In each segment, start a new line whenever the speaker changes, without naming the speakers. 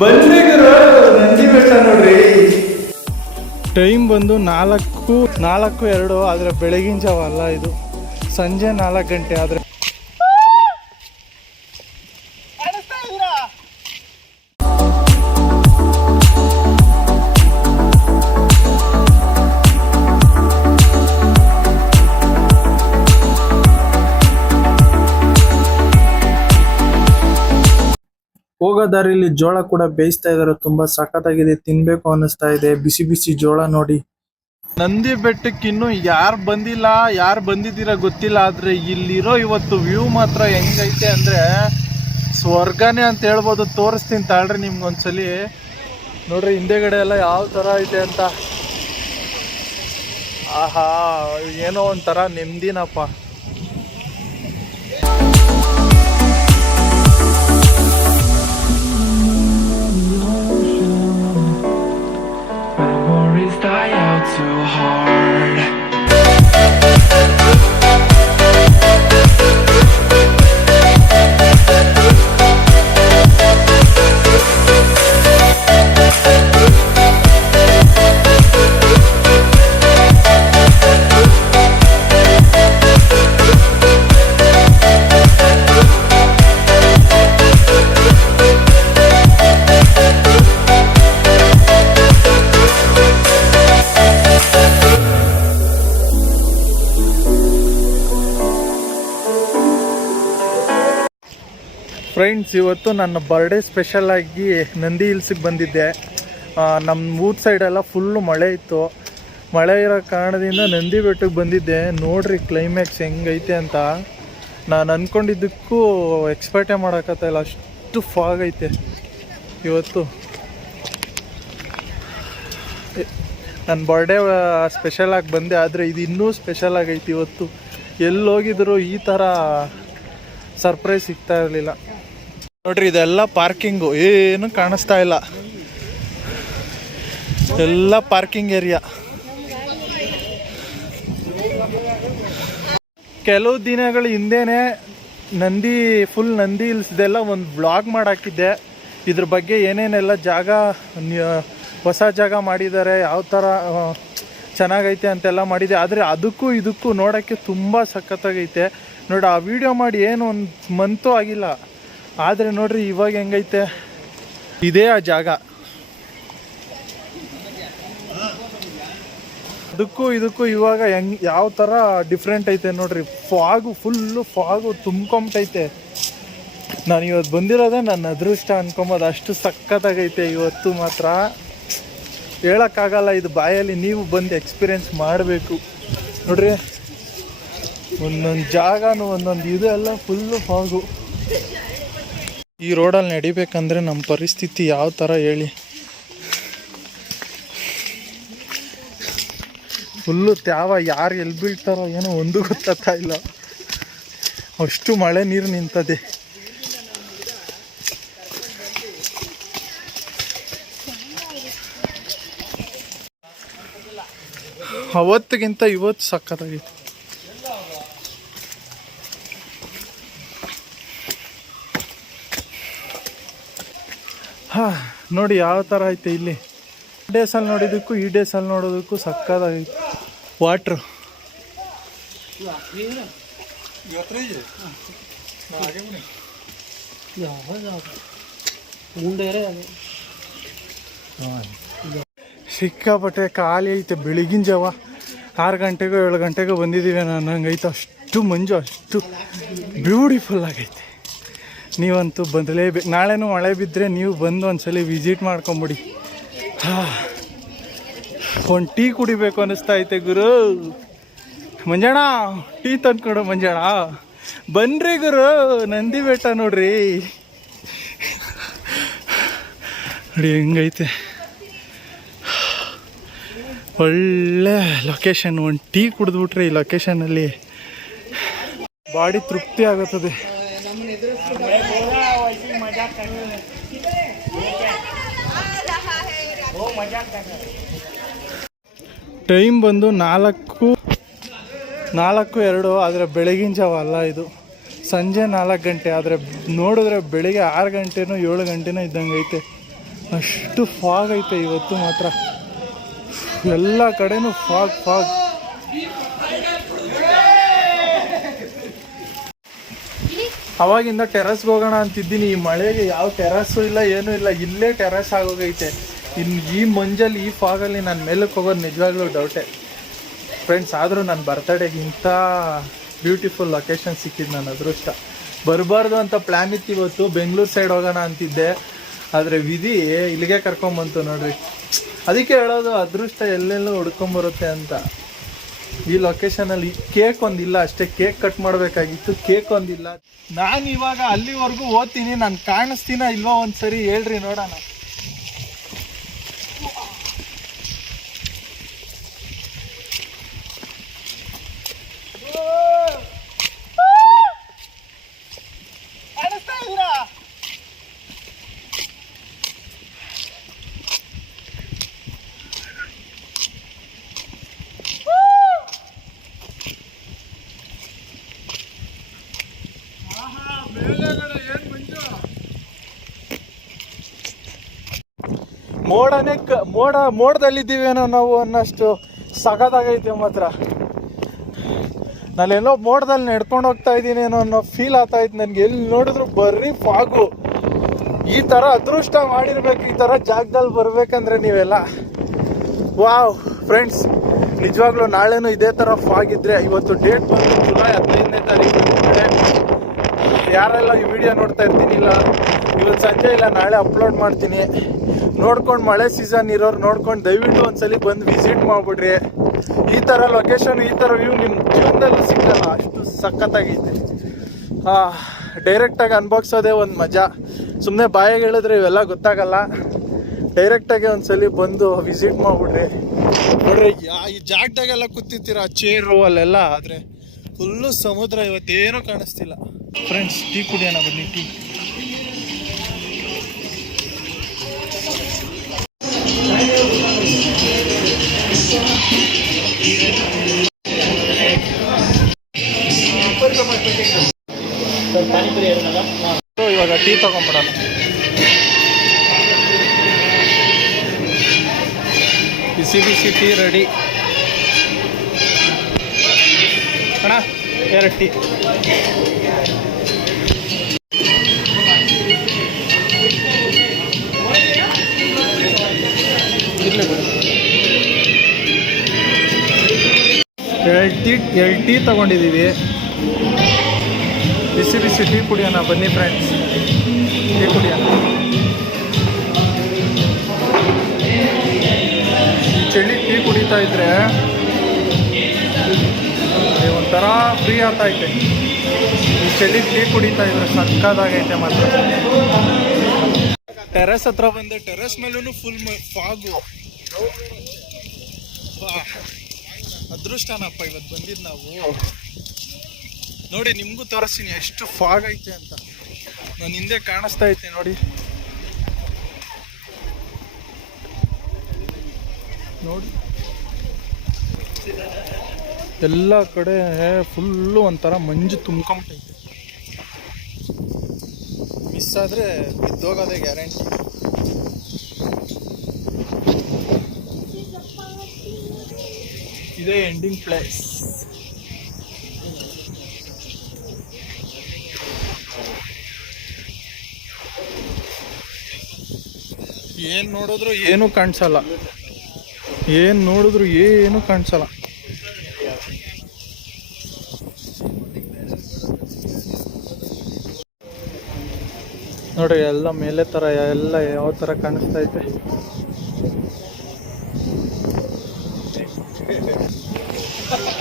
Nandi Betta time ಬಂದು ನಾಲ್ಕು ನಾಲ್ಕು, ಎರಡು, ಆದರೆ ಬೆಳಗಿನ ಜಾವ ಅಲ್ಲ ಇದು. ಸಂಜೆ ನಾಲ್ಕು ಗಂಟೆ ಆದರೆ ಹೋಗೋ ದಾರಿಲಿ ಜೋಳ ಕೂಡ ಬೇಯಿಸ್ತಾ ಇದಾರೆ. ತುಂಬಾ ಸಖತ್ತಾಗಿದೆ. ತಿನ್ಬೇಕು ಅನ್ನಿಸ್ತಾ ಇದೆ. ಬಿಸಿ ಬಿಸಿ ಜೋಳ ನೋಡಿ. ನಂದಿ ಬೆಟ್ಟಕ್ಕೆ ಇನ್ನು ಯಾರು ಬಂದಿಲ್ಲ, ಯಾರು ಬಂದಿದ್ದೀರಾ ಗೊತ್ತಿಲ್ಲ. ಆದ್ರೆ ಇಲ್ಲಿರೋ ಇವತ್ತು ವ್ಯೂ ಮಾತ್ರ ಹೆಂಗೈತೆ ಅಂದ್ರೆ ಸ್ವರ್ಗನೇ ಅಂತ ಹೇಳ್ಬೋದು. ತೋರಿಸ್ತೀನಿ ತಾಳ್ರಿ ನಿಮ್ಗೊಂದ್ಸಲಿ. ನೋಡ್ರಿ, ಹಿಂದೆಗಡೆ ಎಲ್ಲ ಯಾವ ತರ ಐತೆ ಅಂತ. ಆಹಾ, ಏನೋ ಒಂಥರ ನೆಮ್ಮದಿನಪ್ಪ. ಫ್ರೆಂಡ್ಸ್ ಇವತ್ತು ನನ್ನ ಬರ್ಡೇ ಸ್ಪೆಷಲ್ ಆಗಿ ನಂದಿ ಹಿಲ್ಸಿಗೆ ಬಂದಿದ್ದೆ. ನಮ್ಮ ಸೈಡ್ ಸೈಡೆಲ್ಲ ಫುಲ್ಲು ಮಳೆ ಇತ್ತು. ಮಳೆ ಇರೋ ಕಾರಣದಿಂದ ನಂದಿ ಬೆಟ್ಟಕ್ಕೆ ಬಂದಿದ್ದೆ. ನೋಡ್ರಿ ಕ್ಲೈಮ್ಯಾಕ್ಸ್ ಹೆಂಗೈತೆ ಅಂತ. ನಾನು ಅಂದ್ಕೊಂಡಿದ್ದಕ್ಕೂ ಎಕ್ಸ್ಪೆಕ್ಟೇ ಮಾಡೋಕ್ಕತ್ತಿಲ್ಲ ಅಷ್ಟು ಫಾಗ್ ಐತೆ ಇವತ್ತು. ನನ್ನ ಬರ್ಡೇ ಸ್ಪೆಷಲ್ ಆಗಿ ಬಂದೆ. ಆದರೆ ಇದು ಇನ್ನೂ ಸ್ಪೆಷಲ್ ಆಗೈತಿ ಇವತ್ತು. ಎಲ್ಲೋಗಿದ್ರು ಈ ಥರ ಸರ್ಪ್ರೈಸ್ ಸಿಗ್ತಾ ಇರಲಿಲ್ಲ. ನೋಡ್ರಿ, ಇದೆಲ್ಲ ಪಾರ್ಕಿಂಗು ಏನು ಕಾಣಿಸ್ತಾ ಇಲ್ಲ. ಎಲ್ಲ ಪಾರ್ಕಿಂಗ್ ಏರಿಯಾ ಕೆಲವು ದಿನಗಳ ಹಿಂದೆನೆ ನಂದಿ ಫುಲ್ ನಂದಿ ಹಿಲ್ಸ್ದೆಲ್ಲ ಒಂದು ಬ್ಲಾಗ್ ಮಾಡಾಕಿದ್ದೆ. ಇದ್ರ ಬಗ್ಗೆ ಏನೇನೆಲ್ಲ ಜಾಗ ಹೊಸ ಜಾಗ ಮಾಡಿದ್ದಾರೆ ಯಾವ ಥರ ಚೆನ್ನಾಗೈತೆ ಅಂತೆಲ್ಲ ಮಾಡಿದೆ ಆದರೆ ಅದಕ್ಕೂ ಇದಕ್ಕೂ ನೋಡೋಕ್ಕೆ ತುಂಬ ಸಖತ್ತಾಗೈತೆ. ನೋಡಿ ಆ ವಿಡಿಯೋ ಮಾಡಿ ಏನು ಒಂದು ಮಂತು ಆಗಿಲ್ಲ. ಆದರೆ ನೋಡ್ರಿ ಇವಾಗ ಹೆಂಗೈತೆ? ಇದೇ ಆ ಜಾಗ. ಅದಕ್ಕೂ ಇದಕ್ಕೂ ಇವಾಗ ಹೆಂಗ್, ಯಾವ ಥರ ಡಿಫ್ರೆಂಟ್ ಐತೆ ನೋಡ್ರಿ. ಫಾಗು ಫುಲ್ಲು ಫಾಗು ತುಂಬ್ಕೊಂಬಿಟ್ಟೈತೆ ನಾನು ಇವತ್ತು ಬಂದಿರೋದೇ ನನ್ನ ಅದೃಷ್ಟ ಅನ್ಕೊಂಬೋದು. ಅಷ್ಟು ಸಖತ್ತಾಗೈತೆ ಇವತ್ತು ಮಾತ್ರ. ಹೇಳೋಕ್ಕಾಗಲ್ಲ, ಇದು ಬಾಯಲ್ಲಿ ನೀವು ಬಂದು ಎಕ್ಸ್ಪೀರಿಯೆನ್ಸ್ ಮಾಡಬೇಕು. ನೋಡ್ರಿ, ಒಂದೊಂದು ಜಾಗನೂ ಒಂದೊಂದು, ಇದು ಎಲ್ಲ ಫುಲ್ಲು ಫಾಗು. ಈ ರೋಡಲ್ಲಿ ನಡಿಬೇಕಂದ್ರೆ ನಮ್ಮ ಪರಿಸ್ಥಿತಿ ಯಾವ ಥರ ಹೇಳಿ. ಫುಲ್ಲು ತ್ಯಾವ, ಯಾರು ಎಲ್ಲಿ ಬೀಳ್ತಾರೋ ಏನೋ ಒಂದು ಗೊತ್ತಾಗ್ತಾ ಇಲ್ಲ. ಅಷ್ಟು ಮಳೆ ನೀರು ನಿಂತದೆ. ಅವತ್ತಿಗಿಂತ ಇವತ್ತು ಸಖತ್ತಾಗಿತ್ತು ಹಾ, ನೋಡಿ ಯಾವ ಥರ ಐತೆ ಇಲ್ಲಿ. ಡೇಸಲ್ಲಿ ನೋಡಿದ್ದಕ್ಕೂ, ಈ ಡೇಸಲ್ಲಿ ನೋಡೋದಕ್ಕೂ ಸಕ್ಕದಾಗೈತೆ ವಾಟ್ರು ಸಿಕ್ಕಾಪಟ್ಟೆ ಖಾಲಿ ಐತೆ, ಬೆಳಗಿನ ಜಾವ. ಆರು ಗಂಟೆಗೋ, ಏಳು ಗಂಟೆಗೋ ಬಂದಿದ್ದೀವಿ ನಾನು. ಹಂಗೈತೆ ಅಷ್ಟು ಮಂಜು, ಅಷ್ಟು ಬ್ಯೂಟಿಫುಲ್ ಆಗೈತೆ. ನೀವಂತೂ ಬಂದಲೇಬೇಕು ನಾಳೆನೂ ಮಳೆ ಬಿದ್ದರೆ ನೀವು ಬಂದು ಒಂದ್ಸಲಿ ವಿಸಿಟ್ ಮಾಡ್ಕೊಂಬಿಡಿ. ಹಾಂ. ಒಂದು ಟೀ ಕುಡಿಬೇಕು ಅನ್ನಿಸ್ತಾ ಐತೆ ಗುರು. ಮಂಜಣ್ಣ ಟೀ ತಂದ್ಕೊಡು ಮಂಜಣ್ಣ ಬನ್ರಿ ಗುರು, ನಂದಿ ಬೆಟ್ಟ ನೋಡ್ರಿ. ನೋಡಿ ಹೆಂಗೈತೆ. ಒಳ್ಳೆ ಲೊಕೇಶನ್ ಒಂದು ಟೀ ಕುಡಿದ್ಬಿಟ್ರೆ ಈ ಲೊಕೇಶನಲ್ಲಿ ಬಾಡಿ ತೃಪ್ತಿ ಆಗುತ್ತದೆ. ಟೈಮ್ ಬಂದು ನಾಲ್ಕು ನಾಲ್ಕು ಎರಡು, ಆದರೆ ಬೆಳಗಿನ ಜಾವ ಅಲ್ಲ ಇದು. ಸಂಜೆ ನಾಲ್ಕು ಗಂಟೆ, ಆದರೆ ನೋಡಿದ್ರೆ ಬೆಳಿಗ್ಗೆ ಆರು ಗಂಟೆನೋ ಏಳು ಗಂಟೆನೋ ಇದ್ದಂಗೆ ಐತೆ. ಅಷ್ಟು ಫಾಗ್ ಐತೆ ಇವತ್ತು ಮಾತ್ರ. ಎಲ್ಲ ಕಡೆನೂ ಫಾಗ್ ಫಾಗ್ ಅವಾಗಿಂದ ಟೆರಸ್ಗೆ ಹೋಗೋಣ ಅಂತಿದ್ದೀನಿ. ಈ ಮಳೆಗೆ ಯಾವ ಟೆರಸ್ಸು ಇಲ್ಲ, ಏನೂ ಇಲ್ಲ. ಇಲ್ಲೇ ಟೆರಸ್ ಆಗೋಗೈತೆ. ಇನ್ನು ಈ ಮಂಜಲ್ಲಿ, ಈ ಫಾಗಲ್ಲಿ ನಾನು ಮೇಲಕ್ಕೆ ಹೋಗೋದು ನಿಜವಾಗ್ಲೂ ಡೌಟೆ ಫ್ರೆಂಡ್ಸ್ ಆದರೂ ನನ್ನ ಬರ್ತಡೇಗೆ ಇಂಥ ಬ್ಯೂಟಿಫುಲ್ ಲೊಕೇಶನ್ ಸಿಕ್ಕಿದ್ದು ನನ್ನ ಅದೃಷ್ಟ. ಬರಬಾರ್ದು ಅಂತ ಪ್ಲ್ಯಾನ್ ಇತ್ತು ಇವತ್ತು. ಬೆಂಗಳೂರು ಸೈಡ್ ಹೋಗೋಣ ಅಂತಿದ್ದೆ. ಆದರೆ ವಿಧಿ, ಇಲ್ಲಿಗೆ ಕರ್ಕೊಂಬಂತು ನೋಡ್ರಿ. ಅದಕ್ಕೆ ಹೇಳೋದು, ಅದೃಷ್ಟ ಎಲ್ಲೆಲ್ಲೋ ಹುಡ್ಕೊಂಬರುತ್ತೆ ಅಂತ. ಈ ಲೊಕೇಶನಲ್ಲಿ ಕೇಕ್ ಒಂದಿಲ್ಲ ಅಷ್ಟೇ ಕೇಕ್ ಕಟ್ ಮಾಡಬೇಕಾಗಿತ್ತು ಕೇಕ್ ಒಂದಿಲ್ಲ ನಾನು ಇವಾಗ ಅಲ್ಲಿವರೆಗೂ ಓದ್ತೀನಿ, ನಾನು ಕಾಣಿಸ್ತೀನ ಇಲ್ವಾ ಒಂದ್ಸರಿ ಹೇಳ್ರಿ ನೋಡೋಣ ಕಾಣಿಸ್ತಾ ಇದ್ದೀರಾ ಮೋಡನೇ ಕ, ಮೋಡ ಮೋಡದಲ್ಲಿದ್ದೀವೇನೋ ನಾವು ಅನ್ನಷ್ಟು ಸಖತ್ತಾಗೈತೆ ಮಾತ್ರ. ನಾನೆಲ್ಲೋ ಮೋಡದಲ್ಲಿ ನಡ್ಕೊಂಡು ಹೋಗ್ತಾ ಇದ್ದೀನೇನೋ ಅನ್ನೋ ಫೀಲ್ ಆಗ್ತಾ ಇತ್ತು ನನಗೆ. ಎಲ್ಲಿ ನೋಡಿದ್ರು ಬರ್ರಿ ಫಾಗು. ಈ ಥರ ಅದೃಷ್ಟ ಮಾಡಿರ್ಬೇಕು, ಈ ಥರ ಜಾಗದಲ್ಲಿ ಬರಬೇಕಂದ್ರೆ ನೀವೆಲ್ಲ. ವಾವ್ ಫ್ರೆಂಡ್ಸ್ ನಿಜವಾಗ್ಲೂ ನಾಳೆನೂ ಇದೇ ಥರ ಫಾಗ್ ಇದ್ರೆ, ಇವತ್ತು ಡೇಟ್ ಬಂದು ಜುಲೈ ಹದಿನೈದನೇ ತಾರೀಕು ಯಾರೆಲ್ಲ ಈ ವಿಡಿಯೋ ನೋಡ್ತಾ ಇರ್ತೀನಿ ಇಲ್ಲ, ಇವತ್ತು ಸಂಜೆ ಇಲ್ಲ, ನಾಳೆ ಅಪ್ಲೋಡ್ ಮಾಡ್ತೀನಿ. ನೋಡ್ಕೊಂಡು ಮಳೆ ಸೀಸನ್ ಇರೋರು ನೋಡ್ಕೊಂಡು ದಯವಿಟ್ಟು ಒಂದ್ಸಲಿ ಬಂದು ವಿಸಿಟ್ ಮಾಡ್ಬಿಡ್ರಿ. ಈ ಥರ ಲೊಕೇಶನ್ ಈ ಥರ ವ್ಯೂ ನಿಮ್ಮ ಜೀವನದಲ್ಲೂ ಸಿಗಲ್ಲ. ಅಷ್ಟು ಸಖತ್ತಾಗೈತೆ. ಡೈರೆಕ್ಟಾಗಿ ಅನ್ಭವಿಸೋದೇ ಒಂದು ಮಜಾ. ಸುಮ್ಮನೆ ಬಾಯಿಗೆ ಹೇಳಿದ್ರೆ ಇವೆಲ್ಲ ಗೊತ್ತಾಗಲ್ಲ. ಡೈರೆಕ್ಟಾಗಿ ಒಂದ್ಸಲಿ ಬಂದು ವಿಸಿಟ್ ಮಾಡ್ಬಿಡ್ರಿ. ನೋಡ್ರಿ ಈ ಜಾಗದಾಗೆಲ್ಲ ಕೂತಿರ್ತೀರ? ಚೇರು ಅಲ್ಲೆಲ್ಲ ಆದರೆ ಫುಲ್ಲು ಸಮುದ್ರ ಇವತ್ತೇನೂ ಕಾಣಿಸ್ತಿಲ್ಲ. ಫ್ರೆಂಡ್ಸ್ ಟೀ ಕುಡಿಯೋಣ ಬನ್ನಿ, ಟೀ. ಬಿಸಿ ಬಿಸಿ ಟೀ ರೆಡಿ. ಅಣ್ಣ, ಎರಡು tea. L T L tea ತಗೊಂಡಿದ್ದೀವಿ. ಬಿಸಿ ಬಿಸಿ ಟೀ ಕುಡಿಯೋಣ, ಬನ್ನಿ ಫ್ರೆಂಡ್ಸ್ ಟೀ ಕುಡಿಯೋಣ. ಕುಡಿತಾ ಇದ್ರೆ ಒಂಥರ ಫ್ರೀ ಆಗ್ತೈತೆ ಐತೆ ಚಳಿ ಟೀ ಕುಡಿತಾ ಇದ್ರೆ ಸಕ್ಕದಾಗೈತೆ ಮಾತ್ರ. ಟೆರೆಸ್ ಹತ್ರ ಬಂದೆ. ಟೆರೆಸ್ ಮೇಲೂ ಫುಲ್ ಫಾಗು ಅದೃಷ್ಟನಪ್ಪ ಇವತ್ತು ಬಂದಿದ್ದು ನಾವು. ನೋಡಿ, ನಿಮಗೂ ತೋರಿಸ್ತೀನಿ ಎಷ್ಟು ಫಾಗ್ ಐತೆ ಅಂತ. ನಾನು ಹಿಂದೆ ಕಾಣಿಸ್ತಾ ಐತೆ ನೋಡಿ. ನೋಡಿ. ಎಲ್ಲ ಕಡೆ ಫುಲ್ಲು ಒಂಥರ ಮಂಜು ತುಂಬ್ಕೊಂಬಿಟ್ಟೈತೆ. ಮಿಸ್ ಆದರೆ ಬಿದ್ದೋಗೋದೇ ಗ್ಯಾರಂಟಿ ಇದೇ ಎಂಡಿಂಗ್ ಪ್ಲೇಸ್ ಏನು ನೋಡಿದ್ರು ಏನೂ ಕಾಣಿಸಲ್ಲ. ಏನ್ ನೋಡಿದ್ರು ಏನು ಕಾಣಿಸಲ್ಲ. ನೋಡ್ರಿ, ಎಲ್ಲ ಮೇಲೆ ತರ, ಎಲ್ಲ ಯಾವ ತರ ಕಾಣಿಸ್ತಾ ಐತೆ.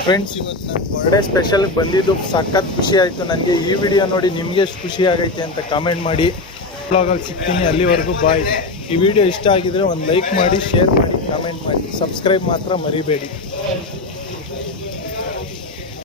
ಫ್ರೆಂಡ್ಸ್ ಇವತ್ತು ನನ್ನ ಬರ್ಡೇ ಸ್ಪೆಷಲ್ ಬಂದಿದ್ದು ಸಖತ್ ಖುಷಿ ಆಯಿತು. ನನಗೆ ಈ ವಿಡಿಯೋ ನೋಡಿ ನಿಮಗೆ ಎಷ್ಟು ಖುಷಿ ಆಗೈತೆ ಅಂತ ಕಾಮೆಂಟ್ ಮಾಡಿ. ಬ್ಲಾಗಲ್ಲಿ ಸಿಗ್ತೀನಿ. ಅಲ್ಲಿವರೆಗೂ ಬಾಯ್ ಈ ವಿಡಿಯೋ ಇಷ್ಟ ಆಗಿದ್ರೆ ಒಂದು ಲೈಕ್ ಮಾಡಿ ಶೇರ್ ಮಾಡಿ ಕಮೆಂಟ್ ಮಾಡಿ. ಸಬ್ಸ್ಕ್ರೈಬ್ ಮಾತ್ರ ಮರಿಬೇಡಿ.